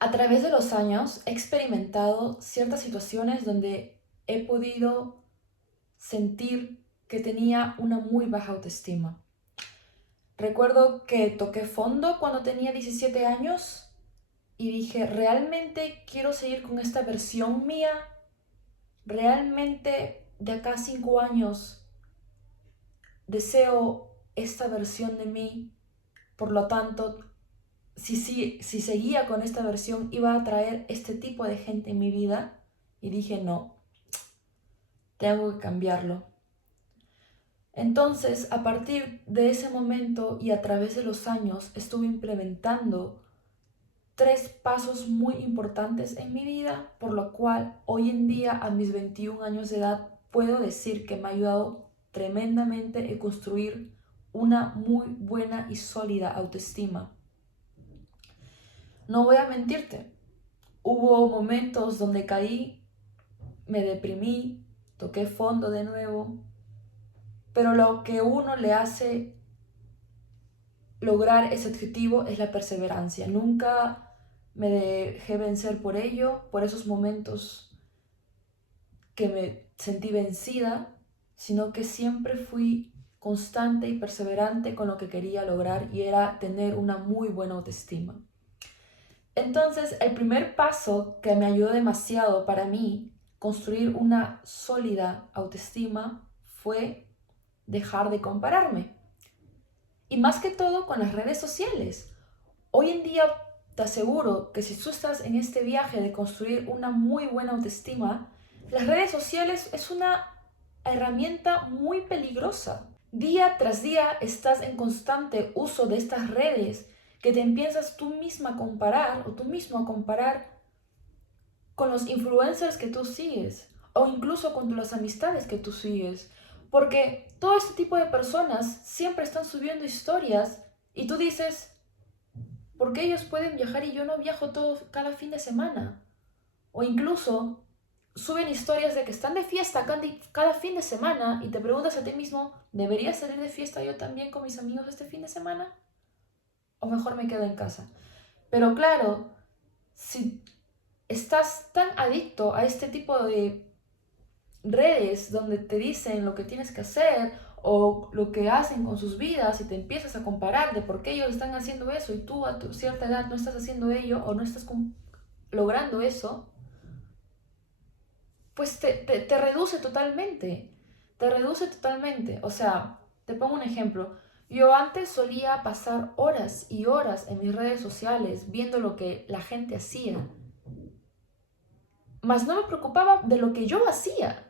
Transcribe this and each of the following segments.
A través de los años he experimentado ciertas situaciones donde he podido sentir que tenía una muy baja autoestima. Recuerdo que toqué fondo cuando tenía 17 años y dije, ¿realmente quiero seguir con esta versión mía? ¿Realmente de acá a 5 años deseo esta versión de mí? Por lo tanto, si seguía con esta versión, iba a atraer este tipo de gente en mi vida. Y dije, no, tengo que cambiarlo. Entonces, a partir de ese momento y a través de los años, estuve implementando 3 pasos muy importantes en mi vida, por lo cual hoy en día, a mis 21 años de edad, puedo decir que me ha ayudado tremendamente en construir una muy buena y sólida autoestima. No voy a mentirte, hubo momentos donde caí, me deprimí, toqué fondo de nuevo, pero lo que uno le hace lograr ese objetivo es la perseverancia. Nunca me dejé vencer por ello, por esos momentos que me sentí vencida, sino que siempre fui constante y perseverante con lo que quería lograr y era tener una muy buena autoestima. Entonces, el primer paso que me ayudó demasiado para mí construir una sólida autoestima fue dejar de compararme. Y más que todo con las redes sociales. Hoy en día te aseguro que si tú estás en este viaje de construir una muy buena autoestima, las redes sociales es una herramienta muy peligrosa. Día tras día estás en constante uso de estas redes que te empiezas tú misma a comparar o tú mismo a comparar con los influencers que tú sigues o incluso con las amistades que tú sigues. Porque todo este tipo de personas siempre están subiendo historias y tú dices, ¿por qué ellos pueden viajar y yo no viajo cada fin de semana? O incluso suben historias de que están de fiesta cada fin de semana y te preguntas a ti mismo, ¿debería salir de fiesta yo también con mis amigos este fin de semana? ¿O mejor me quedo en casa? Pero claro, si estás tan adicto a este tipo de redes donde te dicen lo que tienes que hacer o lo que hacen con sus vidas y te empiezas a comparar de por qué ellos están haciendo eso y tú a tu cierta edad no estás haciendo ello o no estás logrando eso, pues te reduce totalmente. Te reduce totalmente. O sea, te pongo un ejemplo. Yo antes solía pasar horas y horas en mis redes sociales viendo lo que la gente hacía, mas no me preocupaba de lo que yo hacía.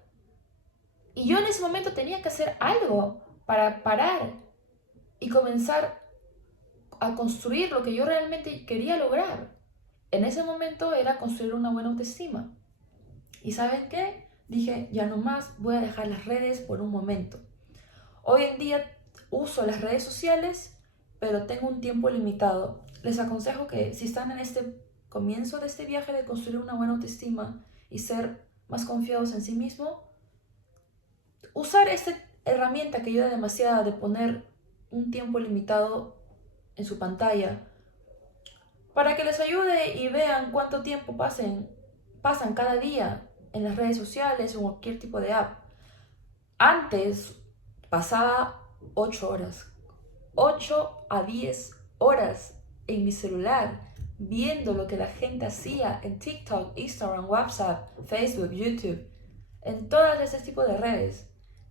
Y yo en ese momento tenía que hacer algo para parar y comenzar a construir lo que yo realmente quería lograr. En ese momento era construir una buena autoestima. ¿Y saben qué? Dije, ya no más, voy a dejar las redes por un momento. Hoy en día uso las redes sociales, pero tengo un tiempo limitado. Les aconsejo que si están en este comienzo de este viaje de construir una buena autoestima y ser más confiados en sí mismo, usar esta herramienta que ayuda demasiado de poner un tiempo limitado en su pantalla para que les ayude y vean cuánto tiempo pasan cada día en las redes sociales o en cualquier tipo de app. Antes pasaba 8 horas, 8 a 10 horas en mi celular viendo lo que la gente hacía en TikTok, Instagram, WhatsApp, Facebook, YouTube, en todas ese tipo de redes.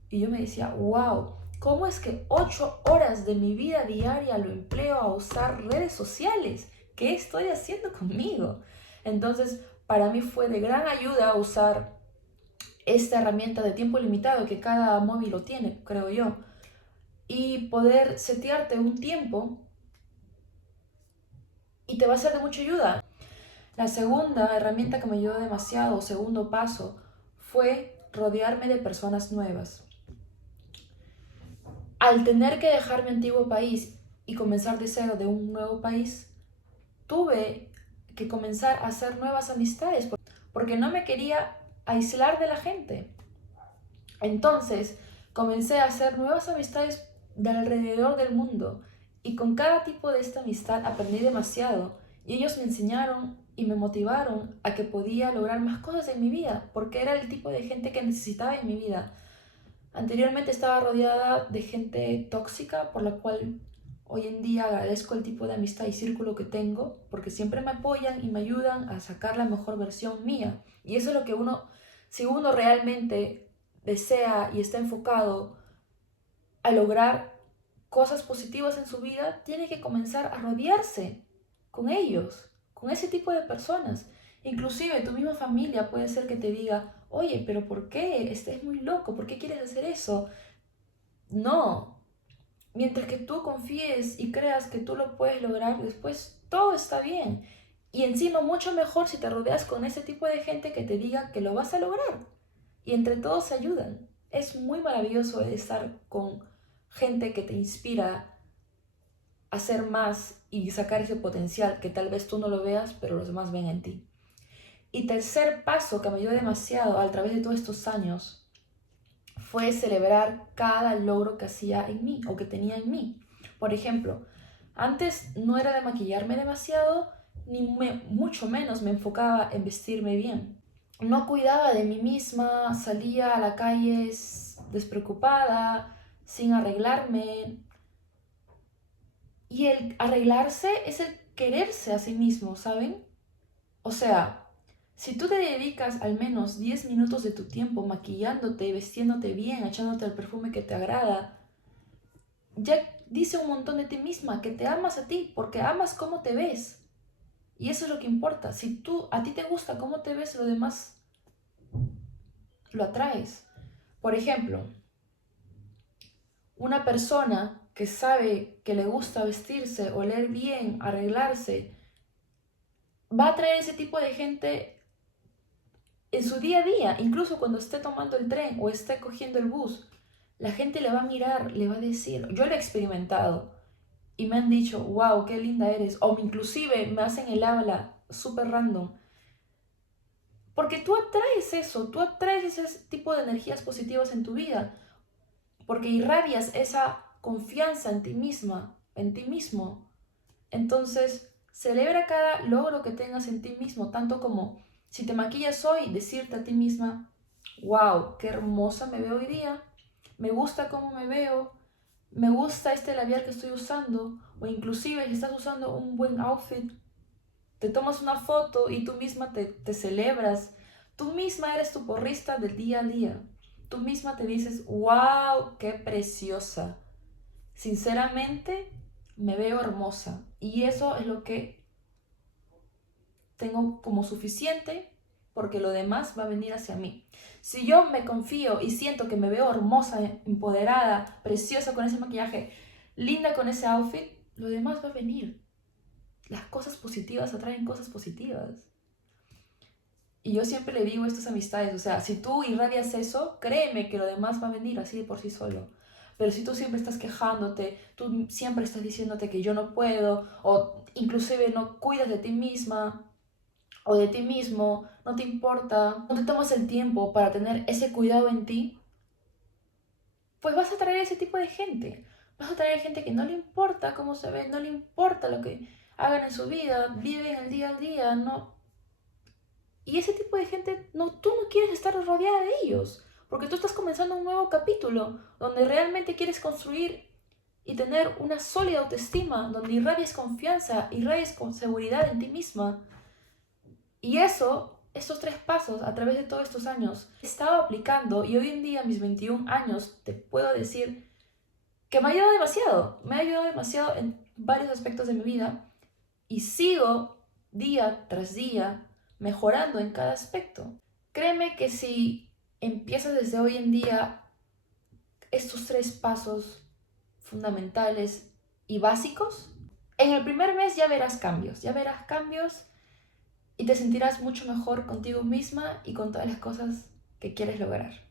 Y yo me decía, wow, ¿cómo es que 8 horas de mi vida diaria lo empleo a usar redes sociales? ¿Qué estoy haciendo conmigo? Entonces, para mí fue de gran ayuda usar esta herramienta de tiempo limitado que cada móvil lo tiene, creo yo, y poder setearte un tiempo y te va a ser de mucha ayuda. La segunda herramienta que me ayudó demasiado, segundo paso, fue rodearme de personas nuevas. Al tener que dejar mi antiguo país y comenzar de cero de un nuevo país, tuve que comenzar a hacer nuevas amistades porque no me quería aislar de la gente. Entonces, comencé a hacer nuevas amistades de alrededor del mundo y con cada tipo de esta amistad aprendí demasiado y ellos me enseñaron y me motivaron a que podía lograr más cosas en mi vida, porque era el tipo de gente que necesitaba en mi vida. Anteriormente estaba rodeada de gente tóxica, por la cual hoy en día agradezco el tipo de amistad y círculo que tengo, porque siempre me apoyan y me ayudan a sacar la mejor versión mía. Y eso es lo que si uno realmente desea y está enfocado a lograr cosas positivas en su vida, tiene que comenzar a rodearse con ellos, con ese tipo de personas. Inclusive tu misma familia puede ser que te diga, oye, pero ¿por qué? Es muy loco, ¿por qué quieres hacer eso? No, mientras que tú confíes y creas que tú lo puedes lograr, después todo está bien. Y encima mucho mejor si te rodeas con ese tipo de gente que te diga que lo vas a lograr. Y entre todos se ayudan. Es muy maravilloso estar con gente que te inspira a hacer más y sacar ese potencial que tal vez tú no lo veas, pero los demás ven en ti. Y tercer paso que me ayudó demasiado a través de todos estos años fue celebrar cada logro que hacía en mí o que tenía en mí. Por ejemplo, antes no era de maquillarme demasiado, mucho menos me enfocaba en vestirme bien. No cuidaba de mí misma, salía a la calle despreocupada, sin arreglarme. Y el arreglarse es el quererse a sí mismo, ¿saben? O sea, si tú te dedicas al menos 10 minutos de tu tiempo maquillándote, vestiéndote bien, echándote el perfume que te agrada, ya dice un montón de ti misma que te amas a ti porque amas cómo te ves. Y eso es lo que importa. Si a ti te gusta cómo te ves, lo demás lo atraes. Por ejemplo, una persona que sabe que le gusta vestirse, oler bien, arreglarse, va a atraer ese tipo de gente en su día a día, incluso cuando esté tomando el tren o esté cogiendo el bus. La gente le va a mirar, le va a decir, yo lo he experimentado y me han dicho, wow, qué linda eres, o inclusive me hacen el habla súper random. Porque tú atraes eso, tú atraes ese tipo de energías positivas en tu vida, porque irradias esa confianza en ti misma, en ti mismo. Entonces, celebra cada logro que tengas en ti mismo, tanto como si te maquillas hoy, decirte a ti misma, wow, qué hermosa me veo hoy día, me gusta cómo me veo, me gusta este labial que estoy usando, o inclusive si estás usando un buen outfit, te tomas una foto y tú misma te celebras, tú misma eres tu porrista del día a día, tú misma te dices, wow, qué preciosa, sinceramente me veo hermosa y eso es lo que tengo como suficiente porque lo demás va a venir hacia mí. Si yo me confío y siento que me veo hermosa, empoderada, preciosa con ese maquillaje, linda con ese outfit, lo demás va a venir. Las cosas positivas atraen cosas positivas. Y yo siempre le digo a estas amistades, o sea, si tú irradias eso, créeme que lo demás va a venir así de por sí solo. Pero si tú siempre estás quejándote, tú siempre estás diciéndote que yo no puedo, o inclusive no cuidas de ti misma o de ti mismo, no te importa, no te tomas el tiempo para tener ese cuidado en ti, pues vas a traer ese tipo de gente. Vas a traer gente que no le importa cómo se ve, no le importa lo que hagan en su vida, viven el día al día, no. Y ese tipo de gente, no, tú no quieres estar rodeada de ellos, porque tú estás comenzando un nuevo capítulo donde realmente quieres construir y tener una sólida autoestima, donde irradies confianza, irradies con seguridad en ti misma. Y eso, estos tres pasos a través de todos estos años, he estado aplicando y hoy en día, a mis 21 años, te puedo decir que me ha ayudado demasiado. Me ha ayudado demasiado en varios aspectos de mi vida y sigo día tras día mejorando en cada aspecto. Créeme que si empiezas desde hoy en día estos tres pasos fundamentales y básicos, en el primer mes ya verás cambios y te sentirás mucho mejor contigo misma y con todas las cosas que quieres lograr.